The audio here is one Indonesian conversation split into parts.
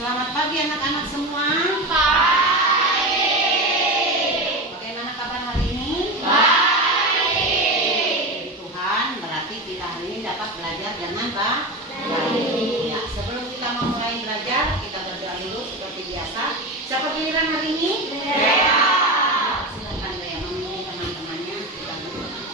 Selamat pagi anak-anak semua. Pagi. Bagaimana kabar hari ini? Baik. Puji Tuhan, berarti kita hari ini dapat belajar dengan baik. Ya, sebelum kita memulai belajar, kita berdoa dulu seperti biasa. Siapa giliran hari ini? Dea. Silakan Dea memimpin teman-temannya. Kita berdoa.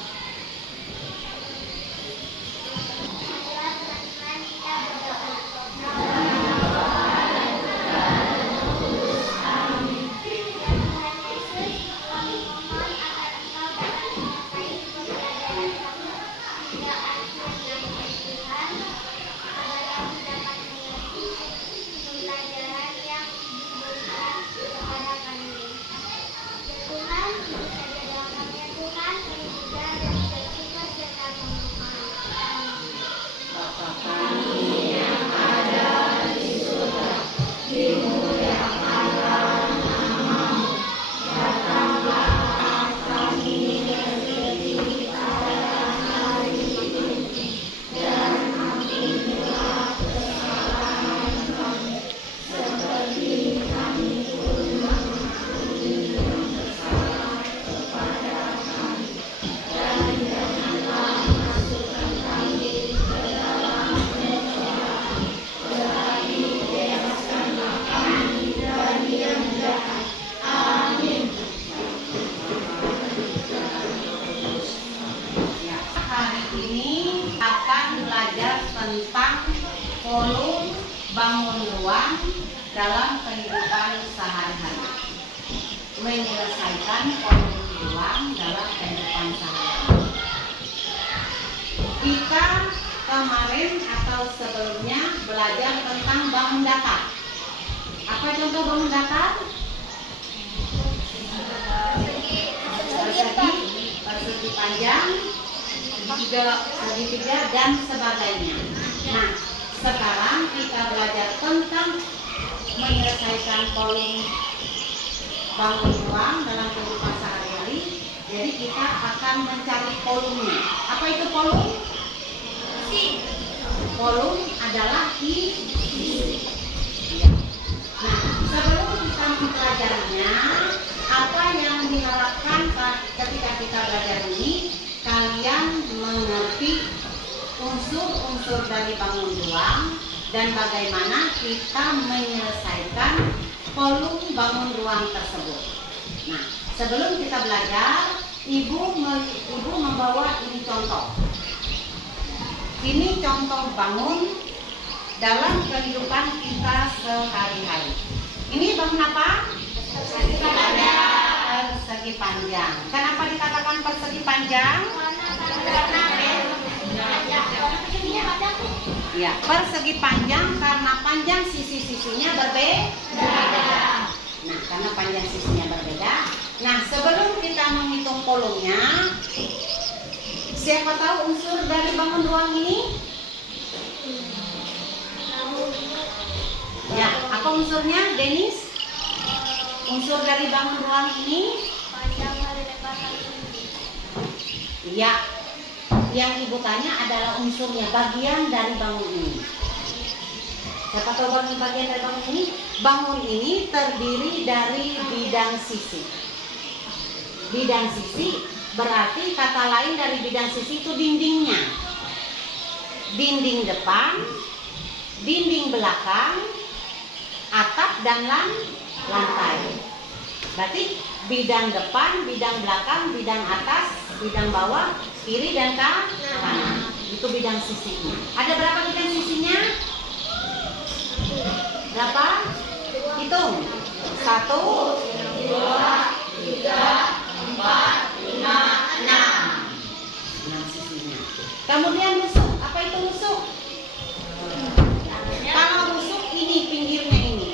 Tentang volume bangun ruang dalam kehidupan sehari-hari. Menyelesaikan volume ruang dalam kehidupan sehari-hari. Kita kemarin atau sebelumnya belajar tentang bangun datar. Apa contoh bangun datar? Persegi panjang, segitiga dan sebagainya. Nah, sekarang kita belajar tentang menyelesaikan volume bangun ruang dalam kehidupan sehari-hari. Jadi kita akan mencari volumenya. Apa itu volume? Volume adalah isi. Ya. Nah, sebelum kita mempelajarinya, apa yang diharapkan ketika kita belajar ini? Kalian mengerti unsur-unsur dari bangun ruang dan bagaimana kita menyelesaikan volume bangun ruang tersebut. Nah, sebelum kita belajar, ibu membawa ini contoh. Ini contoh bangun dalam kehidupan kita sehari-hari. Ini bangun apa? Persegi panjang. Kenapa dikatakan persegi panjang? Ya, persegi panjang karena panjang sisi-sisinya berbeda. Nah, karena panjang sisinya berbeda. Nah, sebelum kita menghitung volumenya, siapa tahu unsur dari bangun ruang ini? Ya, apa unsurnya, Denis? Unsur dari bangun ruang ini? Ya, yang ibu tanya adalah unsurnya, bagian dari bangun ini. Siapa tahu bagian dari bangun ini? Bangun ini terdiri dari bidang sisi. Bidang sisi berarti kata lain dari bidang sisi itu dindingnya. Dinding depan, dinding belakang, atap dan lantai. Berarti bidang depan, bidang belakang, bidang atas, bidang bawah, kiri dan kanan. Itu bidang sisinya. Ada berapa bidang sisinya? Berapa? Hitung. 1, 2, 3, 4, 5, 6. 6 sisinya. Kemudian rusuk. Apa itu rusuk? Kalau rusuk ini pinggirnya ini.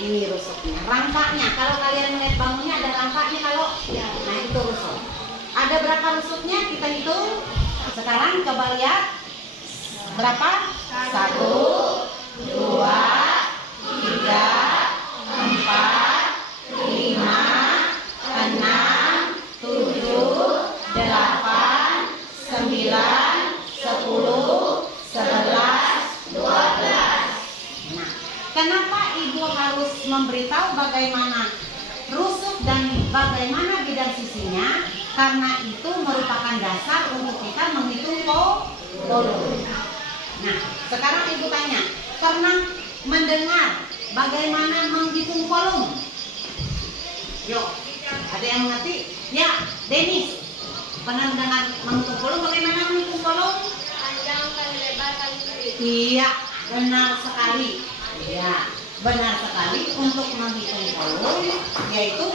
Ini rusuknya. Rangkanya. Kalau kalian melihat bangunnya ada rangkanya kalau. Nah itu rusuk. Ada berapa rusuknya? Kita hitung. Sekarang coba lihat. Berapa? 1, 2, 3, 4, 5, 6, 7, 8, 9, 10, 11, 12. Nah, memberitahu bagaimana rusuk dan bagaimana bidang sisinya, karena itu merupakan dasar untuk kita menghitung kolom. Nah, sekarang ibu tanya, pernah mendengar bagaimana menghitung kolom? Yuk, ada yang mengerti? Ya, Denis, pernah mendengar menghitung kolom? Bagaimana menghitung kolom? Panjang kali lebar kali sempit. Iya, benar sekali. Ya, benar sekali. Untuk menghitung kolom yaitu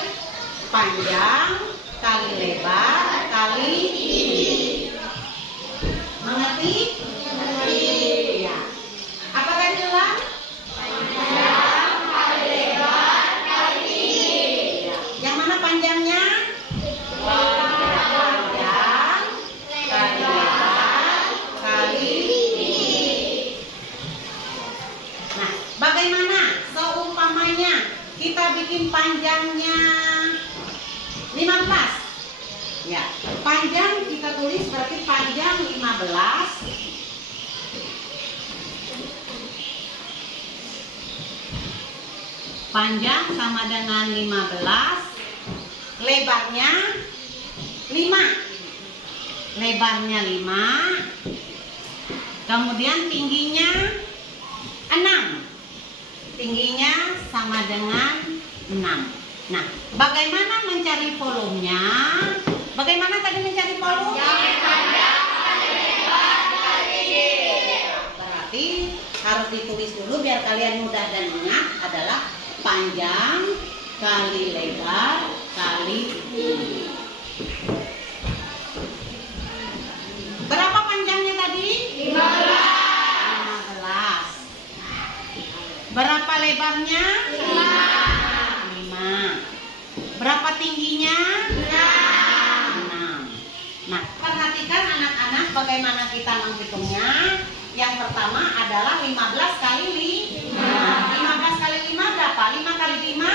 panjang kali lebar kali tinggi. Mengerti? Mengerti. Ya. Apa tadi ulang? Panjang kali lebar kali tinggi. Ya. Yang mana panjangnya? Panjang kali lebar kali tinggi. Nah, bagaimana seumpamanya kita bikin panjangnya 15? Ya, panjang kita tulis berarti panjang 15 panjang sama dengan 15, lebarnya 5, lebarnya 5, kemudian tingginya 6, tingginya sama dengan 6. Nah, bagaimana mencari volumenya? Bagaimana tadi mencari volume? Panjang kali lebar kali tinggi. Berarti harus ditulis dulu biar kalian mudah dan ingat adalah panjang kali lebar kali tinggi. Berapa panjangnya tadi? 15. Berapa lebarnya? 5. Berapa tingginya? 6. Nah, perhatikan anak-anak bagaimana kita menghitungnya. Yang pertama adalah 15 kali 5. 15 kali 5 berapa? 5 kali 5?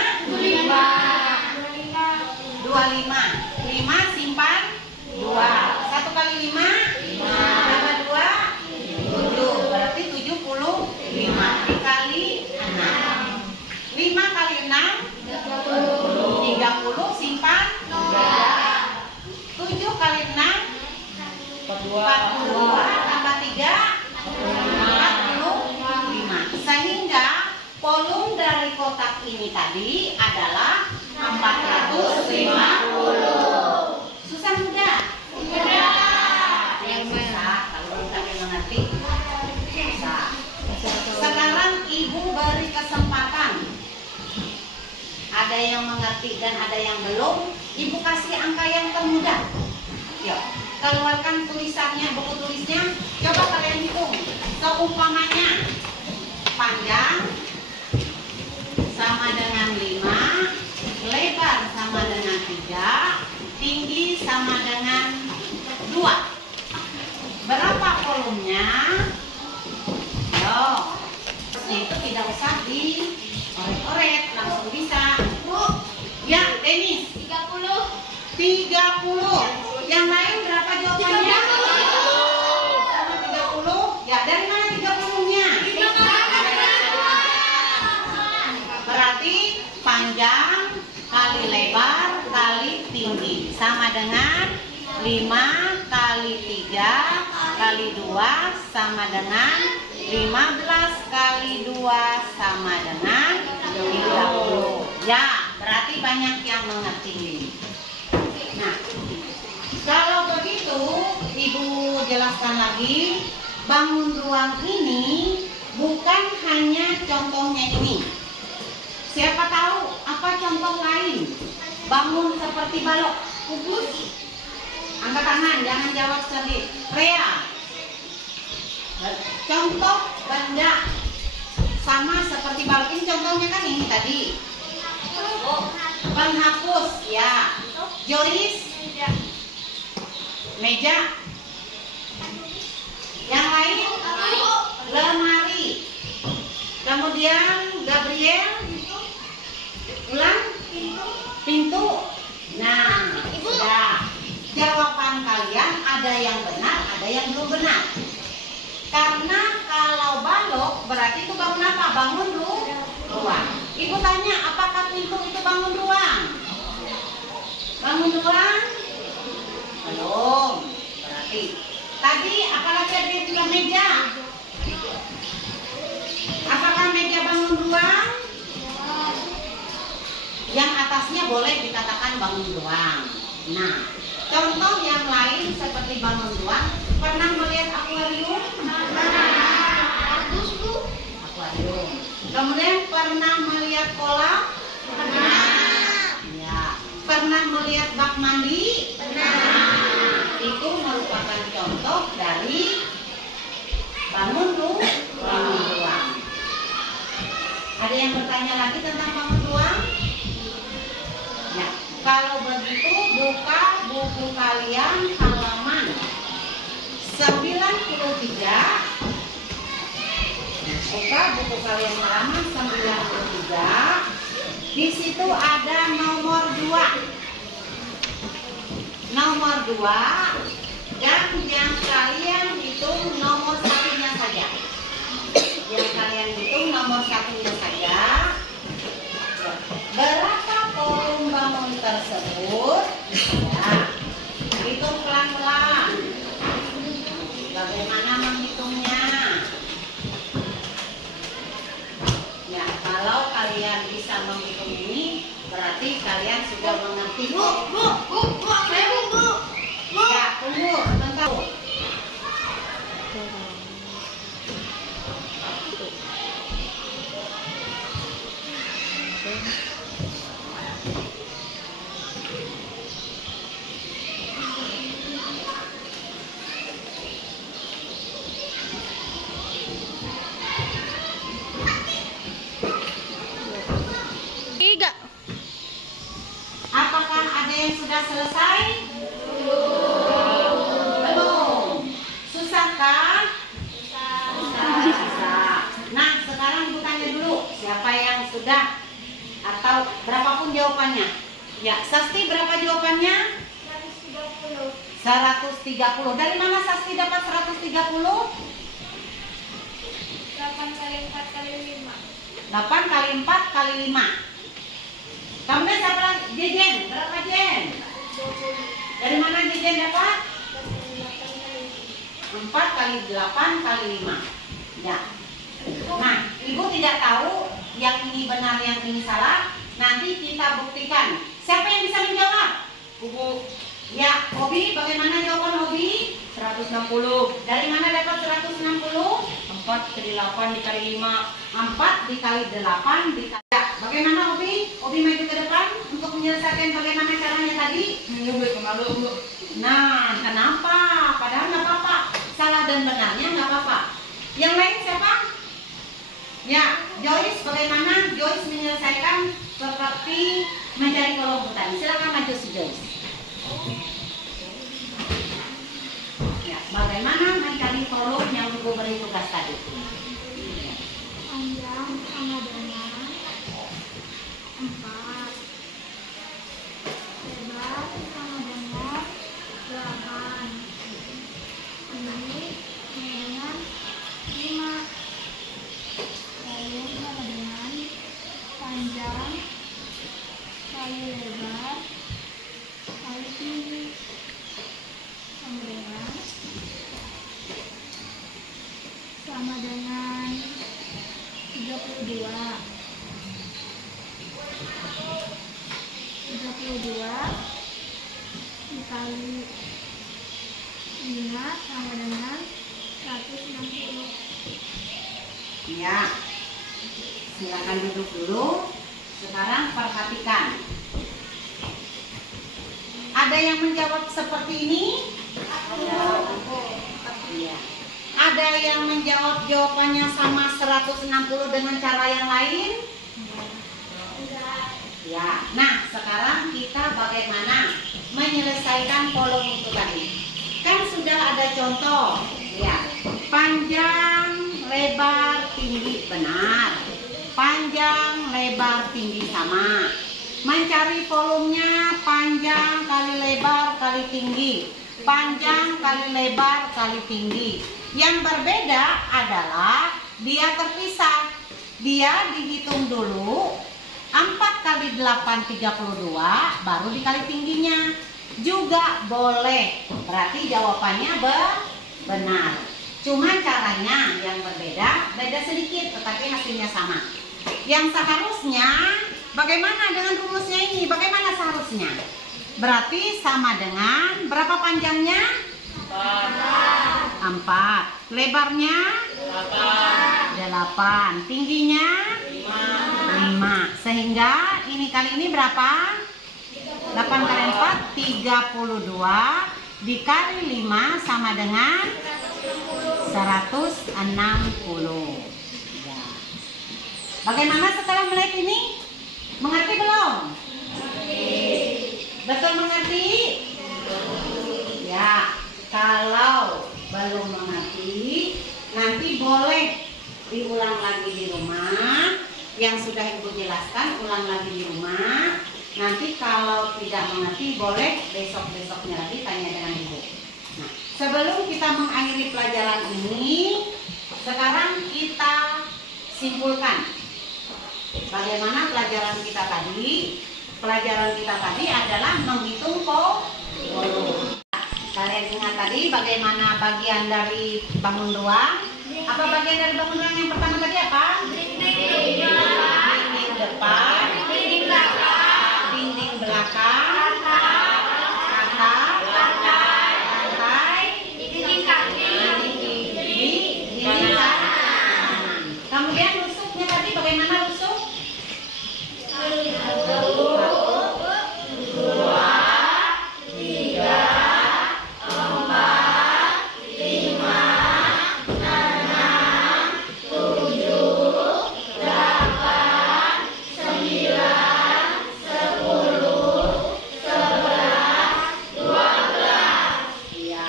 25. 5 simpan 2. 1 kali 5? 5. Berapa 2? 7. Berarti 75 dikali 6. 5 kali 6? 30 simpan 3. 7 kali 6? 42 tambah 3? 45. Sehingga volume dari kotak ini tadi adalah 450. Susah mudah? Yang susah, kalau tidak mengerti susah. Sekarang ibu beri kesempatan. Ada yang mengerti dan ada yang belum. Ibu kasih angka yang termudah. Yuk, keluarkan tulisannya, buku tulisnya. Coba kalian hitung. Seumpamanya panjang sama dengan 5, lebar sama dengan 3, tinggi sama dengan 2. Berapa volumenya? Yo, itu tidak usah dioret-oret, langsung bisa. Ya, Denis. 30. Yang lain berapa jawabannya? 30. Ya, dari mana 30-nya? Berarti panjang kali lebar kali tinggi sama dengan 5 kali 3 kali 2 sama dengan 15 kali 2 sama dengan 30. Ya, berarti banyak yang mengerti. Nah, kalau begitu ibu jelaskan lagi, bangun ruang ini bukan hanya contohnya ini. Siapa tahu apa contoh lain? Bangun seperti balok, kubus. Angkat tangan, jangan jawab sendiri. Rea. Contoh benda sama seperti balok. Ini contohnya kan ini tadi. Penghapus, ya. Joris. Meja. Yang lain? Lemari. Kemudian Gabriel. Ulang. Pintu. Nah, sudah. Jawaban kalian ada yang benar, ada yang belum benar. Karena kalau balok berarti itu bangun apa? Bangun ruang. Ibu tanya, apakah pintu itu bangun ruang? Bangun ruang? Belum. Berarti tadi apalagi ada yang bilang meja? Apakah meja bangun ruang? Yang atasnya boleh dikatakan bangun ruang. Nah, contoh yang lain seperti bangun ruang, pernah melihat akuarium? Akuarium. Kemudian pernah melihat kolam? Ya. Pernah melihat bak mandi? Itu merupakan contoh dari bangun ruang. Ada yang bertanya lagi tentang bangun ruang? Ya, kalau begitu buka buku kalian halaman 93. Buka buku kalian halaman 93. Di situ ada nomor 2. Nomor 2 dan yang kalian hitung nomor satunya saja. Yang kalian hitung nomor satunya saja. Berapa kolom bangun tersebut? Ya, hitung pelan-pelan. Bagaimana menghitungnya? Ya, kalau kalian bisa menghitung ini, berarti kalian sudah mengerti. Bu, saya bu. Ya, tunggu sebentar. Apakah ada yang sudah selesai? Belum. Susahkah? Susah. Nah, sekarang ibu tanya dulu, siapa yang sudah atau berapapun jawabannya? Ya, Sasti berapa jawabannya? 130. 130. Dari mana Sasti dapat 130? 8 kali 4 kali 5. 8 kali 4 kali 5. Kemudian siapa lagi? Jejen, berapa Jen? 20. Dari mana Jejen dapat? 8 kali 4 kali 8 kali 5. Ya. Nah, ibu tidak tahu yang ini benar, yang ini salah. Nanti kita buktikan. Siapa yang bisa menjawab? Buku Ya, Hobi, bagaimana jawaban Hobi? 160. Dari mana dapat 160? 4 kali 8 dikali 5. 4 dikali 8 dikali... Ya, bagaimana Hobi? Hobi maju ke depan untuk menyelesaikan bagaimana caranya tadi? Kemalu, Bu. Nah, kenapa? Padahal nggak apa-apa. Salah dan benarnya nggak apa-apa. Yang lain siapa? Ya, Joyce, bagaimana Joyce menyelesaikan seperti mencari kolom hutan? Silakan maju si Joyce. Ya, bagaimana mencari kolom yang ibu beri tugas tadi? Panjang sama dengan 4. Lebar sama dengan 8. Ini sama dengan 5. Lalu sama dengan panjang kali lebar kali tinggi sama dengan 32 dikali 5 sama dengan 160. Ya, silakan duduk dulu. Sekarang perhatikan. Ada yang menjawab seperti ini? Iya. Ada yang menjawab jawabannya sama 160 dengan cara yang lain? Ya. Nah, sekarang kita bagaimana menyelesaikan kolom itu tadi? Kan sudah ada contoh. Ya. Panjang, lebar, tinggi, benar. Panjang, lebar, tinggi sama. Mencari volumenya panjang kali lebar kali tinggi. Panjang kali lebar kali tinggi. Yang berbeda adalah dia terpisah. Dia dihitung dulu 4 kali 8 32, baru dikali tingginya. Juga boleh. Berarti jawabannya benar. Cuma caranya yang berbeda, beda sedikit, tetapi hasilnya sama. Yang seharusnya, bagaimana dengan rumusnya ini? Bagaimana seharusnya? Berarti sama dengan berapa panjangnya? 4. Lebarnya? 8. Tingginya? 5. Sehingga ini kali ini berapa? 8 kali 4 32 dikali 5 sama dengan 160. Ya. Bagaimana setelah melihat ini? Mengerti belum? Betul mengerti? Ya, kalau belum mengerti, nanti boleh diulang lagi di rumah. Yang sudah Ibu jelaskan, ulang lagi di rumah. Nanti kalau tidak mengerti, boleh besok-besoknya lagi tanya dengan Ibu. Nah, sebelum kita mengakhiri pelajaran ini, sekarang kita simpulkan bagaimana pelajaran kita tadi. Pelajaran kita tadi adalah menghitung volume. Kalian ingat tadi bagaimana bagian dari bangun ruang? Apa bagian dari bangun ruang yang pertama tadi apa? Dinding depan, dinding belakang, atap, lantai, dinding kanan. Kemudian rusuknya tadi bagaimana rusuk? 1, 2, 3, 4, 5, 6, 7, 8, 9, 10, 11, 12. Ya.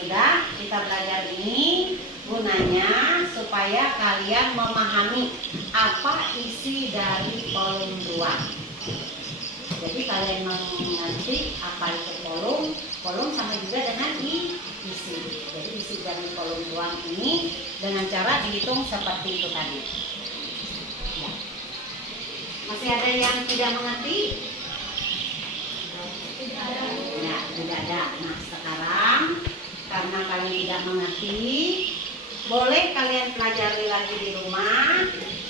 Sudah kita belajar ini gunanya supaya kalian memahami apa isi dari volume ruang. Jadi kalian mengerti apa itu volume sama juga dengan isi. Jadi isi dari volume ruang ini dengan cara dihitung seperti itu tadi. Ya. Masih ada yang tidak mengerti? Ya, tidak ada. Nah, sekarang karena kalian tidak mengerti, boleh kalian pelajari lagi di rumah.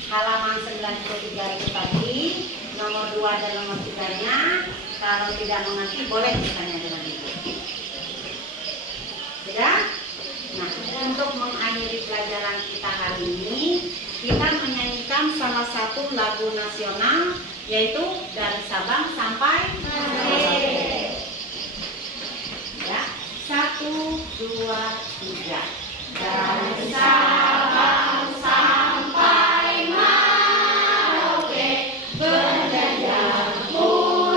Halaman 93 itu tadi, nomor 2 dan nomor 3-nya. Kalau tidak mengerti, boleh bertanya dengan Ibu. Sudah? Nah, untuk mengakhiri pelajaran kita hari ini, kita menyanyikan salah satu lagu nasional, yaitu Dari Sabang Sampai Merauke. Ya, 1, 2, 3. Dari Sabang sampai Merauke, berjajah pulau-pulau,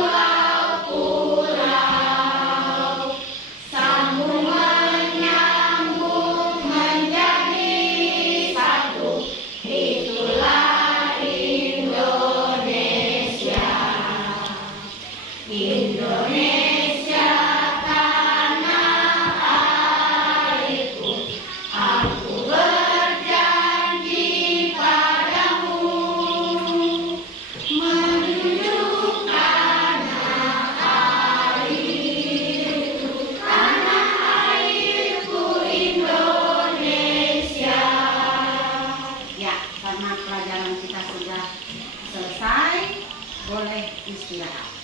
sambung menyambung menjadi satu, itulah Indonesia. Indonesia tanah airku, aku berjanji padamu, menunjuk tanah airku Indonesia. Ya, karena pelajaran kita sudah selesai, boleh istirahat.